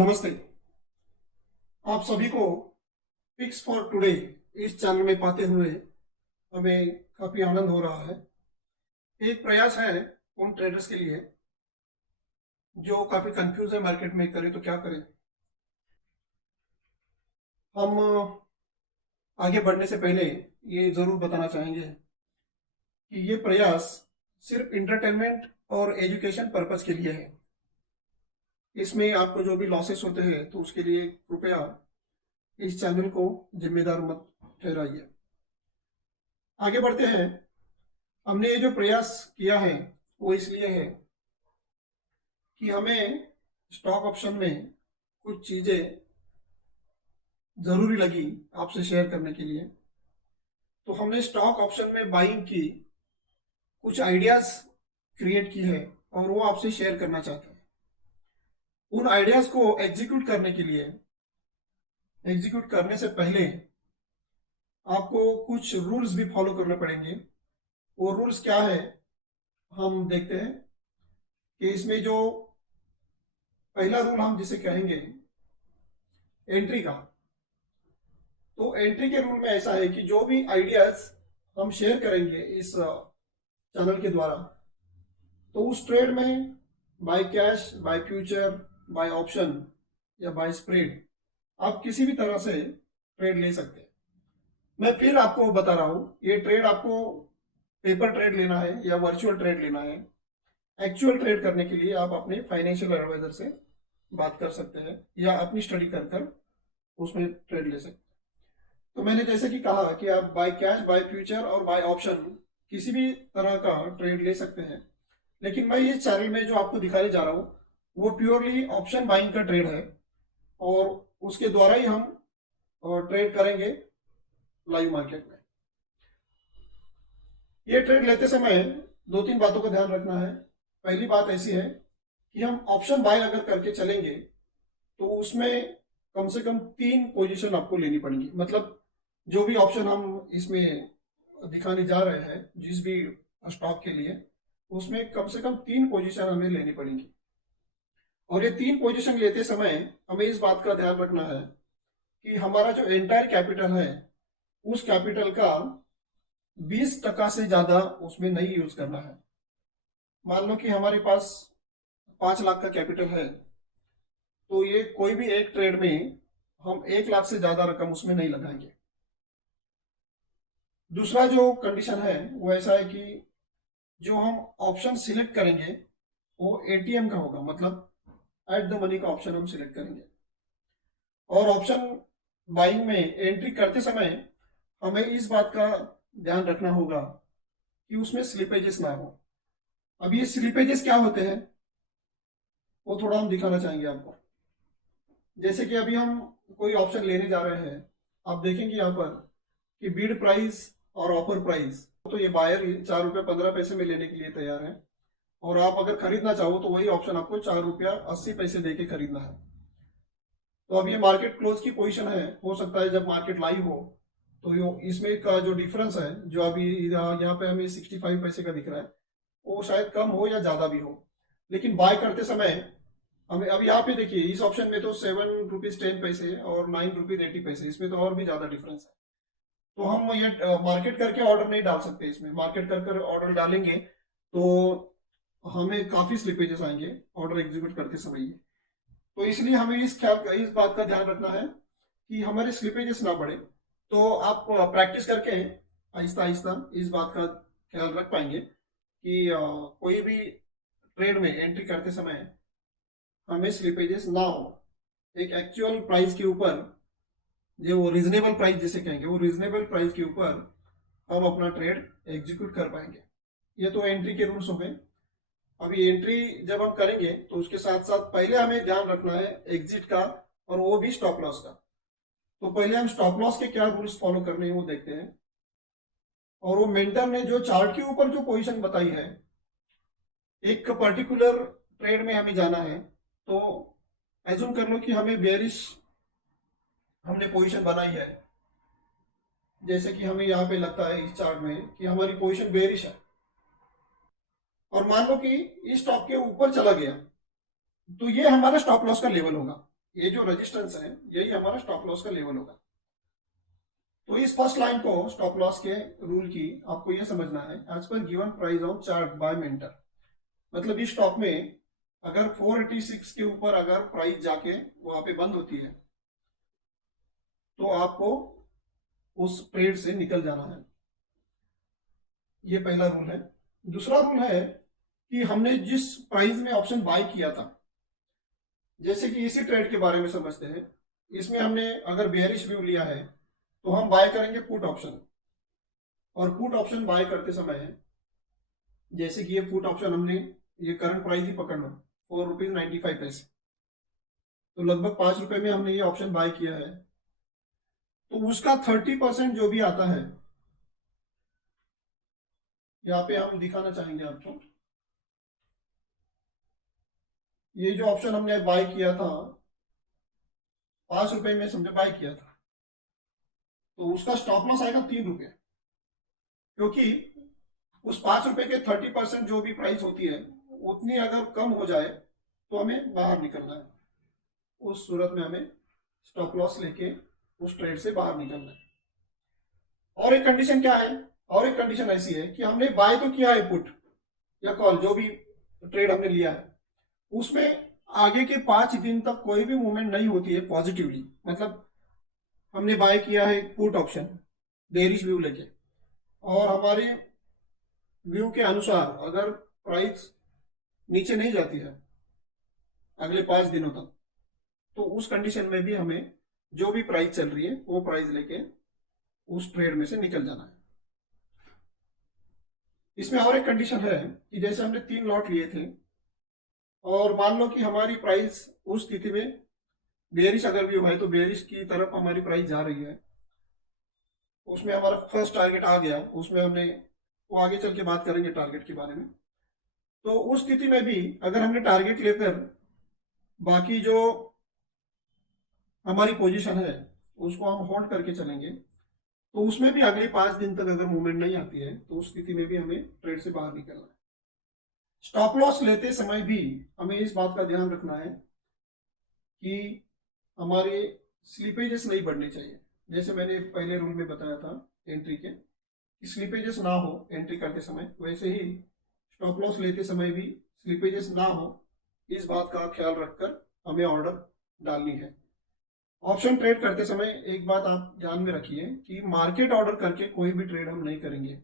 नमस्ते। आप सभी को पिक्स फॉर टुडे इस चैनल में पाते हुए हमें काफी आनंद हो रहा है। एक प्रयास है उन ट्रेडर्स के लिए जो काफी कंफ्यूज है मार्केट में, करें तो क्या करें। हम आगे बढ़ने से पहले ये जरूर बताना चाहेंगे कि ये प्रयास सिर्फ इंटरटेनमेंट और एजुकेशन पर्पस के लिए है। इसमें आपको जो भी लॉसेस होते हैं तो उसके लिए कृपया इस चैनल को जिम्मेदार मत ठहराइए। आगे बढ़ते हैं। हमने ये जो प्रयास किया है वो इसलिए है कि हमें स्टॉक ऑप्शन में कुछ चीजें जरूरी लगी आपसे शेयर करने के लिए। तो हमने स्टॉक ऑप्शन में बाइंग की कुछ आइडियाज क्रिएट की है और वो आपसे शेयर करना चाहते हैं। उन आइडियाज को एग्जीक्यूट करने से पहले आपको कुछ रूल्स भी फॉलो करने पड़ेंगे। वो रूल्स क्या है हम देखते हैं कि इसमें जो पहला रूल हम जिसे कहेंगे एंट्री का, तो एंट्री के रूल में ऐसा है कि जो भी आइडियाज हम शेयर करेंगे इस चैनल के द्वारा, तो उस ट्रेड में by cash, by future, by option या बाय स्प्रेड आप किसी भी तरह से ट्रेड ले सकते हैं। मैं फिर आपको बता रहा हूं, ये ट्रेड आपको पेपर ट्रेड लेना है या वर्चुअल ट्रेड लेना है। एक्चुअल ट्रेड करने के लिए आप अपने फाइनेंशियल एडवाइजर से बात कर सकते हैं या अपनी स्टडी कर कर उसमें ट्रेड ले सकते हैं। तो मैंने जैसे कि कहा कि आप बाय कैश, बाय फ्यूचर और बाय ऑप्शन किसी भी तरह का ट्रेड ले सकते हैं। लेकिन मैं इस चैनल में जो आपको दिखाने जा रहा हूं वो प्योरली ऑप्शन बाइंग का ट्रेड है और उसके द्वारा ही हम ट्रेड करेंगे लाइव मार्केट में। ये ट्रेड लेते समय दो तीन बातों का ध्यान रखना है। पहली बात ऐसी है कि हम ऑप्शन बाय अगर करके चलेंगे तो उसमें कम से कम 3 पोजीशन आपको लेनी पड़ेगी। मतलब जो भी ऑप्शन हम इसमें दिखाने जा रहे हैं जिस भी स्टॉक के लिए, उसमें कम से कम 3 पोजीशन हमें लेनी पड़ेगी। और ये 3 पोजीशन लेते समय हमें इस बात का ध्यान रखना है कि हमारा जो एंटायर कैपिटल है उस कैपिटल का 20% से ज्यादा उसमें नहीं यूज करना है। मान लो कि हमारे पास 5 लाख का कैपिटल है, तो ये कोई भी एक ट्रेड में हम 1 लाख से ज्यादा रकम उसमें नहीं लगाएंगे। दूसरा जो कंडीशन है वो ऐसा है कि जो हम ऑप्शन सिलेक्ट करेंगे वो एटीएम का होगा, मतलब एट द मनी का ऑप्शन हम सिलेक्ट करेंगे। और ऑप्शन बाइंग में एंट्री करते समय हमें इस बात का ध्यान रखना होगा कि उसमें स्लिपेजेस ना हो। अब ये स्लिपेजेस क्या होते हैं वो थोड़ा हम दिखाना चाहेंगे आपको। जैसे कि अभी हम कोई ऑप्शन लेने जा रहे हैं, आप देखेंगे यहाँ पर कि बीड प्राइस और ऑफर प्राइस, तो ये बायर ₹4.15 में लेने के लिए तैयार है और आप अगर खरीदना चाहो तो वही ऑप्शन आपको ₹4.80 देके खरीदना है। तो अब ये मार्केट क्लोज की पोजीशन है, हो सकता है जब मार्केट लाइव हो तो इसमें का जो डिफरेंस है जो अभी यहाँ पे हमें 65 पैसे का दिख रहा है वो शायद कम हो या ज्यादा भी हो। लेकिन बाय करते समय हमें अब यहाँ पे देखिए इस ऑप्शन में तो ₹7.10 और ₹9.80, इसमें तो और भी ज्यादा डिफरेंस है। तो हम ये मार्केट करके ऑर्डर नहीं डाल सकते। इसमें मार्केट कर ऑर्डर डालेंगे तो हमें काफी स्लिपेजेस आएंगे ऑर्डर एग्जीक्यूट करते समय ही। तो इसलिए हमें इस बात का ध्यान रखना है कि हमारे स्लिपेजेस ना बढ़े। तो आप प्रैक्टिस करके आहिस्ता आहिस्ता इस बात का ख्याल रख पाएंगे कि कोई भी ट्रेड में एंट्री करते समय हमें स्लिपेजेस ना हो। एक एक्चुअल प्राइस के ऊपर, जो वो रीजनेबल प्राइस जिसे कहेंगे, वो रीजनेबल प्राइस के ऊपर हम अपना ट्रेड एग्जीक्यूट कर पाएंगे। ये तो एंट्री के रूल्स हो गए। अभी एंट्री जब हम करेंगे तो उसके साथ साथ पहले हमें ध्यान रखना है एग्जिट का, और वो भी स्टॉप लॉस का। तो पहले हम स्टॉप लॉस के क्या रूल्स फॉलो करने हैं वो देखते हैं। और वो मेंटर ने जो चार्ट के ऊपर जो पोजीशन बताई है, एक पर्टिकुलर ट्रेड में हमें जाना है, तो एज्यूम कर लो कि हमें बेरिश हमने पोजीशन बनाई है। जैसे कि हमें यहाँ पे लगता है इस चार्ट में कि हमारी पोजीशन बेरिश है और मान लो कि इस स्टॉक के ऊपर चला गया, तो ये हमारा स्टॉप लॉस का लेवल होगा। ये जो रेजिस्टेंस है यही हमारा स्टॉप लॉस का लेवल होगा। तो इस फर्स्ट लाइन को स्टॉप लॉस के रूल की आपको यह समझना है, as per given price on chart by mentor. मतलब इस स्टॉक में अगर 486 के ऊपर अगर प्राइस जाके वहां पे बंद होती है तो आपको उस ट्रेड से निकल जाना है। ये पहला रूल है। दूसरा रूल है कि हमने जिस प्राइस में ऑप्शन बाय किया था, जैसे कि इसी ट्रेड के बारे में समझते हैं, इसमें हमने अगर बेयरिश व्यू लिया है तो हम बाय करेंगे पुट ऑप्शन। और पुट ऑप्शन बाय करते समय जैसे कि ये पुट ऑप्शन हमने ये करंट प्राइस ही पकड़ना ₹4.95, तो लगभग ₹5 में हमने ये ऑप्शन बाय किया है। तो उसका 30% जो भी आता है, यहाँ पे हम दिखाना चाहेंगे आपको, ये जो ऑप्शन हमने बाय किया था ₹5 में समझे बाय किया था, तो उसका स्टॉप लॉस आएगा ₹3, क्योंकि उस ₹5 के 30% जो भी प्राइस होती है उतनी अगर कम हो जाए तो हमें बाहर निकलना है। उस सूरत में हमें स्टॉप लॉस लेके उस ट्रेड से बाहर निकलना है। और एक कंडीशन क्या है, और एक कंडीशन ऐसी है कि हमने बाय तो किया है पुट या कॉल, जो भी ट्रेड हमने लिया है, उसमें आगे के 5 दिन तक कोई भी मूवमेंट नहीं होती है पॉजिटिवली। मतलब हमने बाय किया है पुट ऑप्शन बेरिश व्यू लेके, और हमारे व्यू के अनुसार अगर प्राइस नीचे नहीं जाती है अगले 5 दिनों तक, तो उस कंडीशन में भी हमें जो भी प्राइस चल रही है वो प्राइस लेके उस ट्रेड में से निकल जाना है। इसमें और एक कंडीशन है कि जैसे हमने 3 लॉट लिए थे और मान लो कि हमारी प्राइस उस स्थिति में बेयरिश अगर व्यू है तो बेयरिश की तरफ हमारी प्राइस जा रही है, उसमें हमारा फर्स्ट टारगेट आ गया, उसमें हमने वो आगे चल के बात करेंगे टारगेट के बारे में। तो उस स्थिति में भी अगर हमने टारगेट लेकर बाकी जो हमारी पोजीशन है उसको हम होल्ड करके चलेंगे, तो उसमें भी अगले 5 दिन तक अगर मूवमेंट नहीं आती है तो उस स्थिति में भी हमें ट्रेड से बाहर निकलना है। स्टॉप लॉस लेते समय भी हमें इस बात का ध्यान रखना है कि हमारे स्लिपेजेस नहीं बढ़ने चाहिए। जैसे मैंने पहले रूल में बताया था एंट्री के कि स्लिपेजेस ना हो एंट्री करते समय, वैसे ही स्टॉप लॉस लेते समय भी स्लिपेजेस ना हो, इस बात का ख्याल रखकर हमें ऑर्डर डालनी है। ऑप्शन ट्रेड करते समय एक बात आप ध्यान में रखिए कि मार्केट ऑर्डर करके कोई भी ट्रेड हम नहीं करेंगे,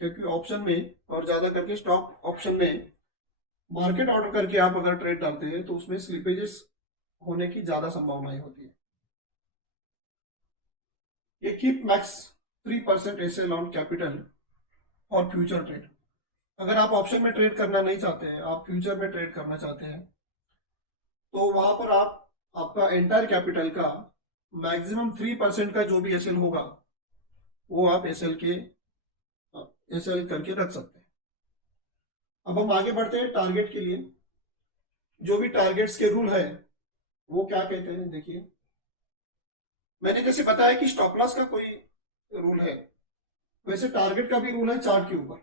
क्योंकि ऑप्शन में और ज्यादा करके स्टॉक ऑप्शन में मार्केट ऑर्डर करके आप अगर ट्रेड डालते हैं तो उसमें स्लिपेजेस होने की ज्यादा संभावनाएं होती है। ये keep max 3% SL on capital और फ्यूचर ट्रेड। अगर आप ऑप्शन में ट्रेड करना नहीं चाहते हैं, आप फ्यूचर में ट्रेड करना चाहते हैं, तो वहां पर आप आपका एंटायर कैपिटल का मैक्सिमम 3% का जो भी एसएल होगा वो आप एसएल करके रख सकते हैं। अब हम आगे बढ़ते हैं टारगेट के लिए। जो भी टारगेट्स के रूल है वो क्या कहते हैं, देखिए मैंने जैसे बताया कि स्टॉप लॉस का कोई रूल है, वैसे टारगेट का भी रूल है चार्ट के ऊपर।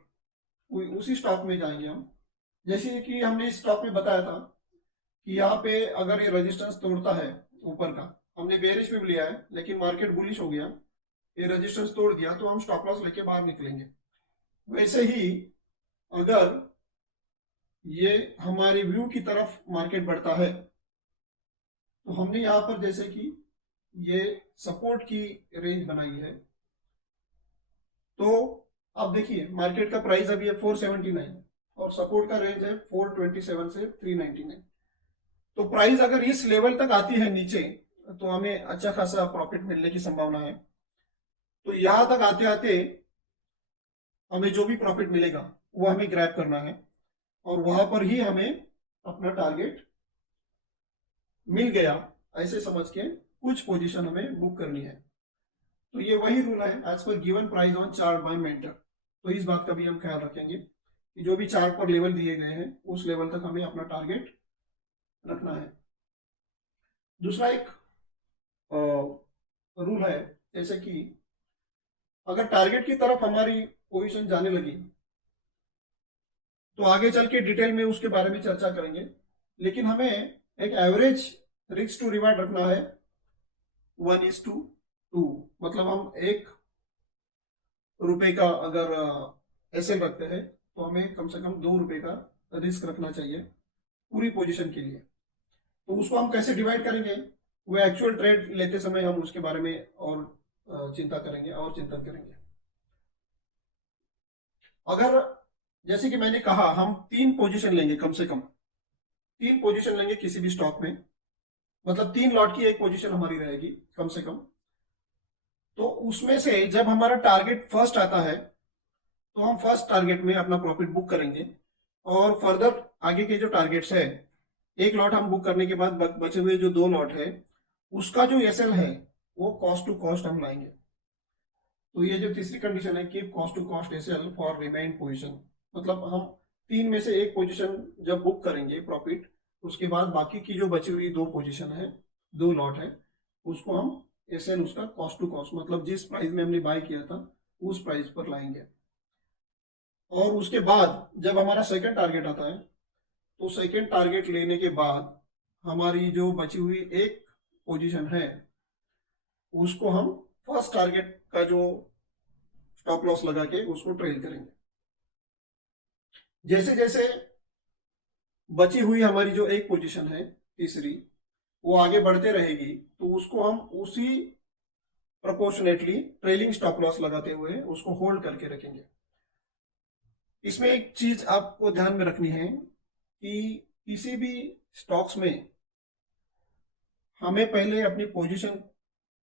उसी स्टॉक में जाएंगे हम। जैसे कि हमने इस स्टॉक में बताया था कि यहाँ पे अगर ये रेजिस्टेंस तोड़ता है ऊपर का, हमने बेरिश में लिया है लेकिन मार्केट बुलिश हो गया, ये रेजिस्टेंस तोड़ दिया तो हम स्टॉप लॉस लेके बाहर निकलेंगे। वैसे ही अगर ये हमारी व्यू की तरफ मार्केट बढ़ता है तो हमने यहाँ पर जैसे कि ये सपोर्ट की रेंज बनाई है, तो अब देखिए मार्केट का प्राइस अभी है 479 और सपोर्ट का रेंज है 427 से 399। तो प्राइस अगर इस लेवल तक आती है नीचे तो हमें अच्छा खासा प्रॉफिट मिलने की संभावना है। तो यहां तक आते आते हमें जो भी प्रॉफिट मिलेगा वो हमें ग्रैब करना है और वहां पर ही हमें अपना टारगेट मिल गया ऐसे समझ के कुछ पोजीशन हमें बुक करनी है। तो ये वही रूल है, as per given price on chart by mentor. तो इस बात का भी हम ख्याल रखेंगे कि जो भी चार्ट पर लेवल दिए गए हैं उस लेवल तक हमें अपना टारगेट रखना है। दूसरा एक रूल है, जैसे कि अगर टारगेट की तरफ हमारी पोजीशन जाने लगी तो आगे चल के डिटेल में उसके बारे में चर्चा करेंगे, लेकिन हमें एक एवरेज रिस्क टू रिवार्ड रखना है 1:2, मतलब हम 1 रुपए का अगर एसएल रखते हैं तो हमें कम से कम 2 रुपए का रिस्क रखना चाहिए पूरी पोजीशन के लिए। तो उसको हम कैसे डिवाइड करेंगे, वो एक्चुअल ट्रेड लेते समय हम उसके बारे में और चिंता करेंगे और चिंतन करेंगे। अगर जैसे कि मैंने कहा हम 3 पोजीशन लेंगे, कम से कम 3 पोजीशन लेंगे किसी भी स्टॉक में, मतलब 3 लॉट की 1 पोजीशन हमारी रहेगी कम से कम। तो उसमें से जब हमारा टारगेट फर्स्ट आता है तो हम फर्स्ट टारगेट में अपना प्रॉफिट बुक करेंगे, और फर्दर आगे के जो टारगेट्स है 1 लॉट हम बुक करने के बाद बचे हुए जो 2 लॉट है उसका जो एसएल है वो कॉस्ट टू कॉस्ट हम लाएंगे। तो ये जो तीसरी कंडीशन है, keep cost to cost SL for remain position, मतलब हम 3 में से 1 पोजीशन जब बुक करेंगे प्रॉफिट, उसके बाद बाकी की जो बची हुई 2 पोजीशन है, 2 लॉट है, उसको हम एसएल उसका कॉस्ट टू कॉस्ट, मतलब जिस प्राइस में हमने बाय किया था उस प्राइस पर लाएंगे। और उसके बाद जब हमारा सेकंड टारगेट आता है तो सेकंड टारगेट लेने के बाद हमारी जो बची हुई 1 पोजीशन है उसको हम फर्स्ट टारगेट का जो स्टॉप लॉस लगा के उसको ट्रेल करेंगे। जैसे जैसे बची हुई हमारी जो 1 पोजीशन है तीसरी, वो आगे बढ़ते रहेगी तो उसको हम उसी प्रोपोर्शनेटली ट्रेलिंग स्टॉप लॉस लगाते हुए उसको होल्ड करके रखेंगे। इसमें एक चीज आपको ध्यान में रखनी है कि किसी भी स्टॉक्स में हमें पहले अपनी पोजीशन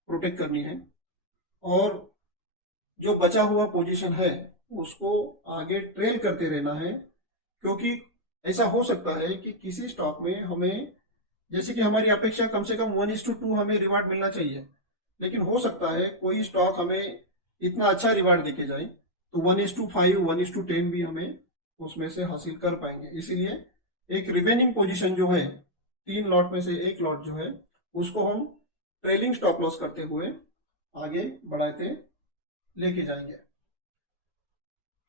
प्रोटेक्ट करनी है, और जो बचा हुआ पोजीशन है उसको आगे ट्रेल करते रहना है, क्योंकि ऐसा हो सकता है कि किसी स्टॉक में हमें, जैसे कि हमारी अपेक्षा कम से कम 1:2 हमें रिवार्ड मिलना चाहिए, लेकिन हो सकता है कोई स्टॉक हमें इतना अच्छा रिवार्ड देके जाए तो 1:5 1:10 भी हमें उसमें से हासिल कर पाएंगे। इसीलिए एक रिमेनिंग पोजीशन जो है 3 लॉट में से 1 लॉट जो है उसको हम ट्रेलिंग स्टॉप लॉस करते हुए आगे बढ़ाते लेके जाएंगे।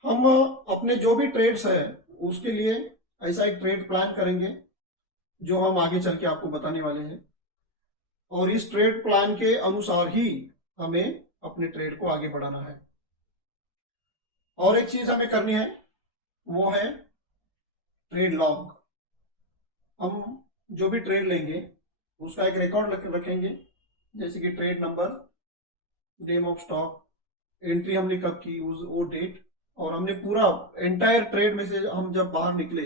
हम अपने जो भी ट्रेड्स है उसके लिए ऐसा एक ट्रेड प्लान करेंगे जो हम आगे चल के आपको बताने वाले हैं, और इस ट्रेड प्लान के अनुसार ही हमें अपने ट्रेड को आगे बढ़ाना है। और एक चीज हमें करनी है वो है ट्रेड लॉग। हम जो भी ट्रेड लेंगे उसका एक रिकॉर्ड रखेंगे, जैसे कि trade number, name of stock, entry हमने कब की वो डेट, और हमने पूरा एंटायर ट्रेड में से हम जब बाहर निकले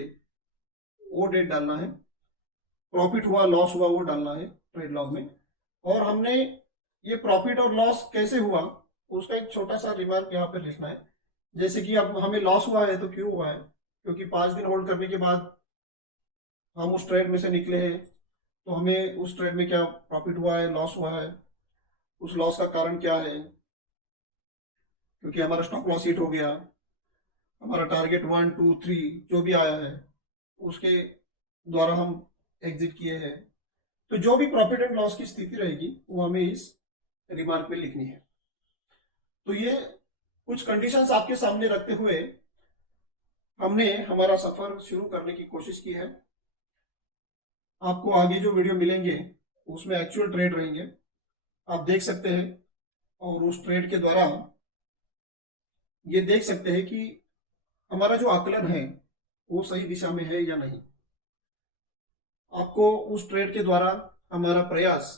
वो डेट डालना है, प्रॉफिट हुआ लॉस हुआ वो डालना है ट्रेड लॉग में। और हमने ये प्रॉफिट और लॉस कैसे हुआ उसका एक छोटा सा रिमार्क यहाँ पे लिखना है, जैसे कि अब हमें लॉस हुआ है तो क्यों हुआ है, क्योंकि 5 दिन होल्ड करने के बाद हम उस ट्रेड में से निकले हैं, तो हमें उस ट्रेड में क्या प्रॉफिट हुआ है लॉस हुआ है, उस लॉस का कारण क्या है, क्योंकि हमारा स्टॉप लॉस हिट हो गया, हमारा टारगेट 1 2 3 जो भी आया है उसके द्वारा हम एग्जिट किए हैं। तो जो भी प्रॉफिट एंड लॉस की स्थिति रहेगी वो हमें इस रिमार्क में लिखनी है। तो ये कुछ कंडीशंस आपके सामने रखते हुए हमने हमारा सफर शुरू करने की कोशिश की है। आपको आगे जो वीडियो मिलेंगे उसमें एक्चुअल ट्रेड रहेंगे, आप देख सकते हैं, और उस ट्रेड के द्वारा ये देख सकते हैं कि हमारा जो आकलन है वो सही दिशा में है या नहीं। आपको उस ट्रेड के द्वारा हमारा प्रयास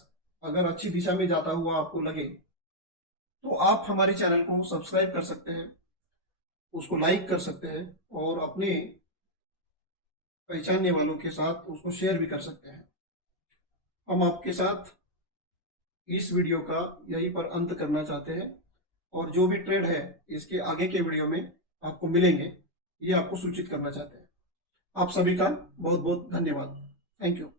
अगर अच्छी दिशा में जाता हुआ आपको लगे तो आप हमारे चैनल को सब्सक्राइब कर सकते हैं, उसको लाइक कर सकते हैं, और अपने पहचानने वालों के साथ उसको शेयर भी कर सकते हैं। हम आपके साथ इस वीडियो का यहीं पर अंत करना चाहते हैं, और जो भी ट्रेड है इसके आगे के वीडियो में आपको मिलेंगे ये आपको सूचित करना चाहते हैं। आप सभी का बहुत बहुत धन्यवाद। Thank you.